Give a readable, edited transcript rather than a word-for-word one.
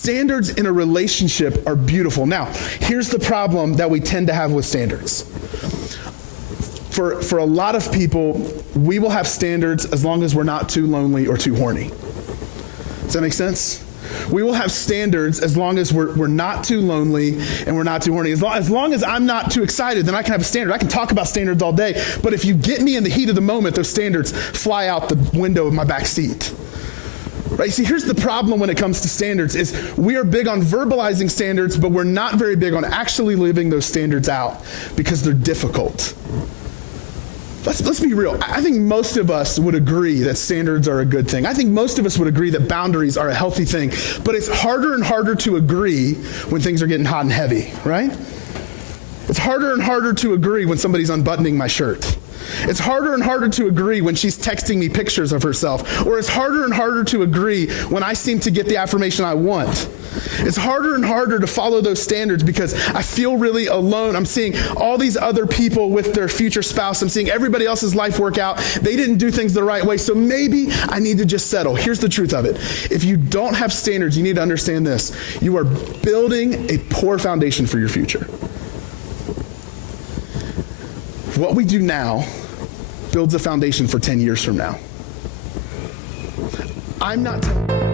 Standards in a relationship are beautiful. Now, here's the problem that we tend to have with standards. For a lot of people, we will have standards as long as we're not too lonely or too horny. Does that make sense? We will have standards as long as we're not too lonely and we're not too horny. As long as I'm not too excited, then I can have a standard. I can talk about standards all day. But if you get me in the heat of the moment, those standards fly out the window of my back seat. Right? See, here's the problem when it comes to standards is we are big on verbalizing standards, but we're not very big on actually living those standards out because they're difficult. Let's be real. I think most of us would agree that standards are a good thing. I think most of us would agree that boundaries are a healthy thing. But it's harder and harder to agree when things are getting hot and heavy, right? It's harder and harder to agree when somebody's unbuttoning my shirt. It's harder and harder to agree when she's texting me pictures of herself. Or it's harder and harder to agree when I seem to get the affirmation I want. It's harder and harder to follow those standards because I feel really alone. I'm seeing all these other people with their future spouse. I'm seeing everybody else's life work out. They didn't do things the right way, so maybe I need to just settle. Here's the truth of it. If you don't have standards, you need to understand this. You are building a poor foundation for your future. What we do now builds a foundation for 10 years from now. I'm not telling